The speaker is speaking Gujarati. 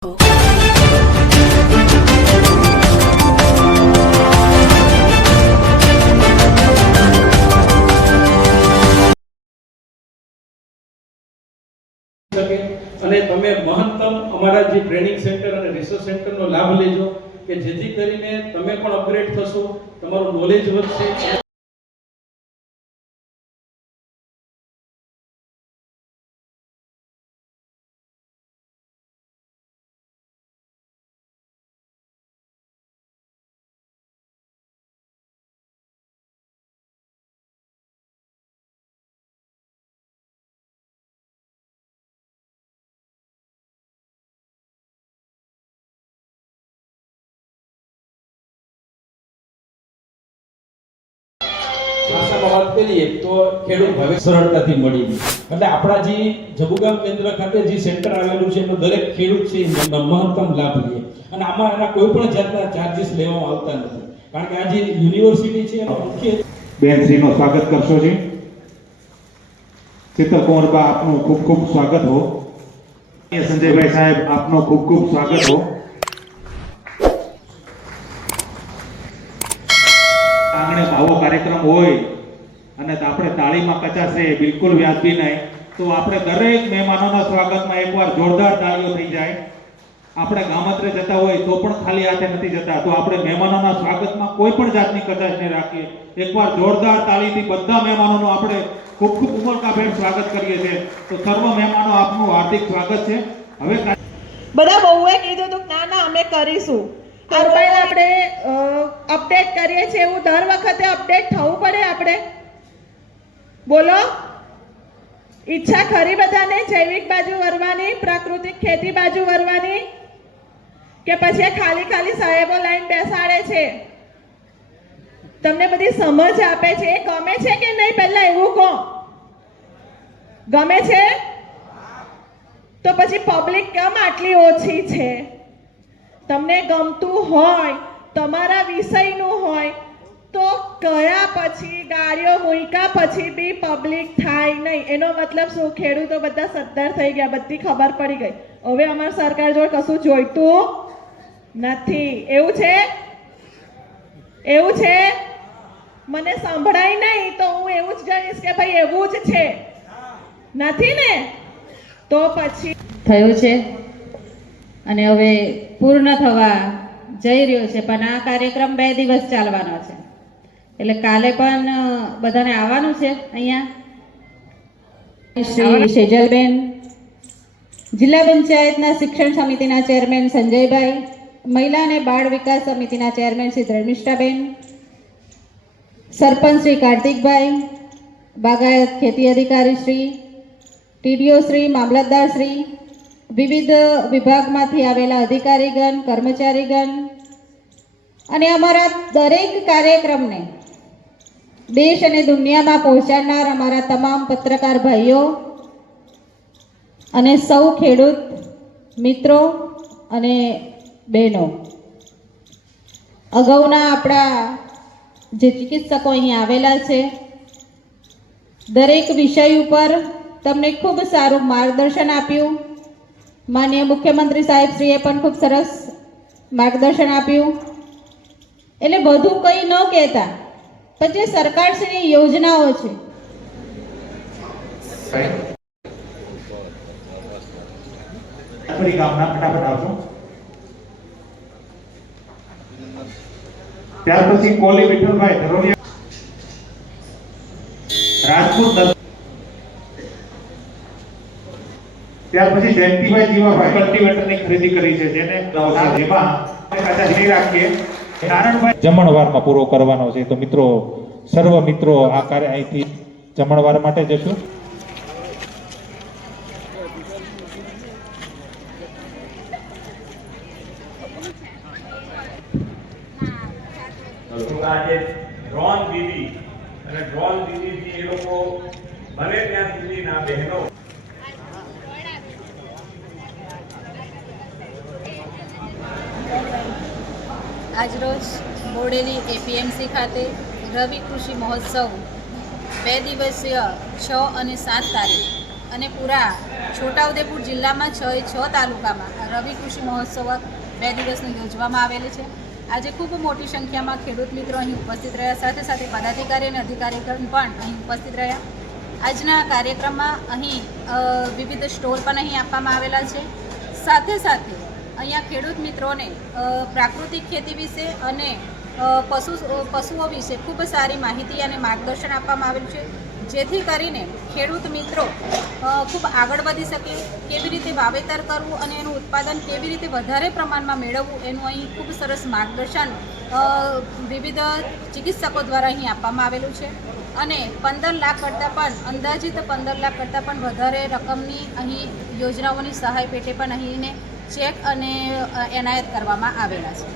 અને તમે મહત્તમ અમારા જે ટ્રેનિંગ સેન્ટર અને રિસર્ચ સેન્ટરનો લાભ લેજો કે જેથી કરીને તમે પણ અપગ્રેડ થશો, તમારું નોલેજ વધશે. ભાષામાં વાત કરીએ તો ખેડૂત હવે સરળતાથી મળી ગયું. એટલે આપણા જે જબુગામ કેન્દ્ર ખાતે જે સેન્ટર આવેલું છે એનો દરેક ખેડૂત છે મહત્તમ લાભ લે અને આમાં એના કોઈ પણ જાતના ચાર્જીસ લેવામાં આવતા નથી. કારણ કે આ જે યુનિવર્સિટી છે એનો મુખ્ય બેનશ્રીનું સ્વાગત કરશો જી. ચિત્તલકુંવરબા આપનું ખૂબ ખૂબ સ્વાગત હો. સંજયભાઈ સાહેબ આપનું ખૂબ ખૂબ સ્વાગત હો. આંગણે આવો કાર્યક્રમ હોય અને આપણે તાળીમાં કચાશે બિલકુલ વ્યાજબી નહીં, તો આપણે દરેક મહેમાનોના સ્વાગતમાં એકવાર જોરદાર તાળીઓ થઈ જાય. આપણે ગામત્રે જતા હોય તો પણ ખાલી હાથે નથી જતા, તો આપણે મહેમાનોના સ્વાગતમાં કોઈ પણ જાતની કચાશ નહીં રાખીએ. એકવાર જોરદાર તાળીથી બધા મહેમાનોનું આપણે ખૂબ ખૂબ ઉમળકાભેર સ્વાગત કરીએ છીએ. તો સર્વ મહેમાનો આપનું હાર્દિક સ્વાગત છે. હવે બધા બહુએ કીધું હતું ના ના અમે કરીશું. આપણે અપડેટ કરીએ છીએ, એવું દર વખતે અપડેટ થવું પડે. આપણે બોલો, ઈચ્છા ખરી બધાને જૈવિક બાજુ વરવાની, પ્રાકૃતિક ખેતી બાજુ વરવાની, કે પછી ખાલી ખાલી સાહેબો લાઈન બેસાડે છે, તમને બધી સમજ આપે છે, એ ગમે છે કે નહીં? પહેલા એવું કહો, ગમે છે? તો પછી પબ્લિક કેમ આટલી ઓછી છે? તમને ગમતું હોય, તમારા વિષયનું હોય તો કયા પછી ગાડીઓ મૂક્યા પછી બી પબ્લિક થાય નહીં. એનો મતલબ શું? ખેડૂતો બધા સદ્ધર થઈ ગયા, બધી ખબર પડી ગઈ. હવે અમારી સરકાર જોડે કશું જોઈતું નથી. એવું છે? એવું છે? મને સંભળાય નહીં તો હું એવું જ ગણીશ કે ભાઈ એવું જ છે. નથી ને? તો પછી થયું છે અને હવે પૂર્ણ થવા જઈ રહ્યો છે. પણ આ કાર્યક્રમ 2 દિવસ ચાલવાનો છે, એટલે કાલે પણ બધાને આવવાનું છે. અહીંયા શ્રી સેજલબેન, જિલ્લા પંચાયતના શિક્ષણ સમિતિના ચેરમેન સંજયભાઈ, મહિલા અને બાળ વિકાસ સમિતિના ચેરમેન શ્રી ધર્મિષ્ઠાબેન, સરપંચ શ્રી કાર્તિકભાઈ, બાગાયત ખેતી અધિકારી શ્રી, ટીડીઓ શ્રી, મામલતદાર શ્રી, વિવિધ વિભાગમાંથી આવેલા અધિકારીગણ, કર્મચારીગણ અને અમારા દરેક કાર્યક્રમને દેશ અને દુનિયામાં પહોંચાડનાર અમારા તમામ પત્રકાર ભાઈઓ અને સૌ ખેડૂત મિત્રો અને બહેનો, અગાઉના આપણા જે ચિકિત્સકો અહીં આવેલા છે, દરેક વિષય ઉપર તમને ખૂબ સારું માર્ગદર્શન આપ્યું. માનનીય મુખ્યમંત્રી સાહેબ શ્રીએ પણ ખૂબ સરસ માર્ગદર્શન આપ્યું. એટલે બધું કંઈ ન કહેતા, પણ જે સરકારશ્રીની યોજનાઓ છે ત્યાર પછી કોલી વિઠ્ઠલભાઈ ધરોલિયા, રાજપૂત, ત્યાર પછી જયંતિભાઈ જીવાભાઈ કલ્ટિવેટરની ખરીદી કરી છે, જેને જેમાં કચાશ નહીં રાખીએ. નારણભાઈ જમણવારમાં પૂરો કરવાનો છે. તો મિત્રો, સર્વ મિત્રો આ કાર્ય અહીંથી જમણવાર માટે જશું. આજે ડ્રોન દીદી અને ડ્રોન દીદીથી એ લોકો બને ત્યાં સુધી ના બહેનો આજરોજ બોડેલી એપીએમસી ખાતે રવિ કૃષિ મહોત્સવ 2 દિવસીય 6 અને 7 તારીખ અને પૂરા છોટાઉદેપુર જિલ્લામાં 6 તાલુકામાં રવિ કૃષિ મહોત્સવ 2 દિવસનું યોજવામાં આવેલું છે. આજે ખૂબ મોટી સંખ્યામાં ખેડૂત મિત્રો અહીં ઉપસ્થિત રહ્યા, સાથે સાથે પદાધિકારી અને અધિકારીગણ પણ અહીં ઉપસ્થિત રહ્યા. આજના કાર્યક્રમમાં અહીં વિવિધ સ્ટોલ પણ અહીં આપવામાં આવેલા છે. સાથે સાથે અહીંયા ખેડૂત મિત્રોને પ્રાકૃતિક ખેતી વિશે અને પશુઓ વિશે ખૂબ સારી માહિતી અને માર્ગદર્શન આપવામાં આવેલું છે, જેથી કરીને ખેડૂત મિત્રો ખૂબ આગળ વધી શકે, કેવી રીતે વાવેતર કરવું અને એનું ઉત્પાદન કેવી રીતે વધારે પ્રમાણમાં મેળવવું એનું અહીં ખૂબ સરસ માર્ગદર્શન વિવિધ ચિકિત્સકો દ્વારા અહીં આપવામાં આવેલું છે. અને 15 લાખ કરતાં પણ અંદાજિત 15 લાખ કરતાં પણ વધારે રકમની અહીં યોજનાઓની સહાય પેટે પણ અહીંને ચેક અને એનાયત કરવામાં આવેલા છે.